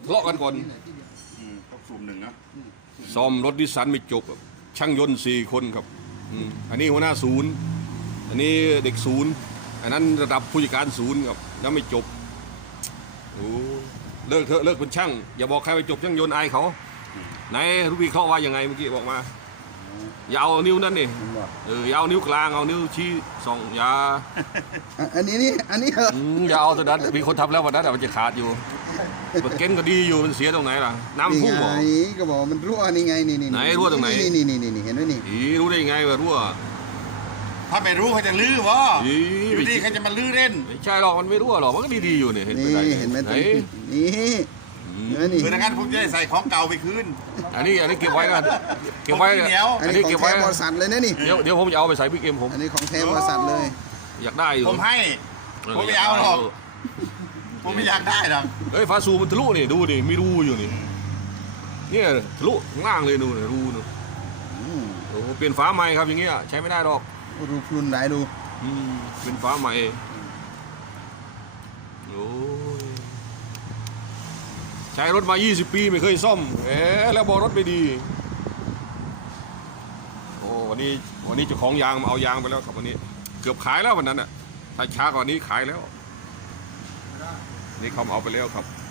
ทะเลาะกันก่อนต้องซูมหนึ่งนะซ่อมรถดิสสันไม่จบช่างยนต์4 คนครับอันนี้หัวหน้าศูนย์อันนี้เด็กศูนย์อันนั้นระดับผู้จัดการศูนย์ครับแล้วไม่จบโอ้เลิกเถอะเลิกเป็นช่างอย่าบอกใครไปจบช่างยนต์อายเขาไหนรู้พี่เขาว่ายังไงเมื่อกี้บอกมาอย่าเอานิ้วนั่นนี่อย่าเอานิ้วกลางเอานิ้วชี้ส่องอย่าอันนี้เหรออย่าเอาตัวนั้นมีคนทำแล้ววันนั้นมันจะขาดอยู่เก้นก็ดีอยู่มันเสียตรงไหนล่ะน้ำพุ่งบอกก็บอกมันรั่วนี่ไงนี่ไหนรั่วตรงไหนนี่เห็นไหมนี่รู้ได้ยังไงว่ารั่วถ้าไม่รู้เขาจะลื้อวะอีอยู่ดีเขาจะมาลื้อเล่นไม่ใช่หรอกมันไม่รั่วหรอกมันก็ดีๆอยู่เนี่ยเห็นไหมเห็นไหมไหนนี่คือดังนั้นผมจะได้ใส่ของเก่าไปคืนอันนี้เก็บไว้กันเก็บไว้เหนียวอันนี้ของแท้บริษัทเลยนะนี่เดี๋ยวผมจะเอาไปใส่พี่เกมผมอันนี้ของแท้บริษัทเลยอยากได้อยู่ผมให้ ผมไม่เอาหรอก ผมไม่อยากได้หรอกเฮ้ยฟ้าซูมันทะลุนี่ดูนี่มีรูอยู่นี่เนี่ยทะลุข้างล่างเลยดูรูนู่นโอ้เปลี่ยนฝาใหม่ครับอย่างเงี้ยใช้ไม่ได้หรอกรูพรุนไหนดูเป็นฝาใหม่โอ้ยใช้รถมา20 ปีไม่เคยซ่อมแล้วบอกรถไม่ดีโอ้วันนี้เจ้าของยางมาเอายางไปแล้วครับวันนี้เกือบขายแล้ววันนั้นอ่ะถ้าช้ากว่านี้ขายแล้วนี่เขาเอาไปแล้วครับ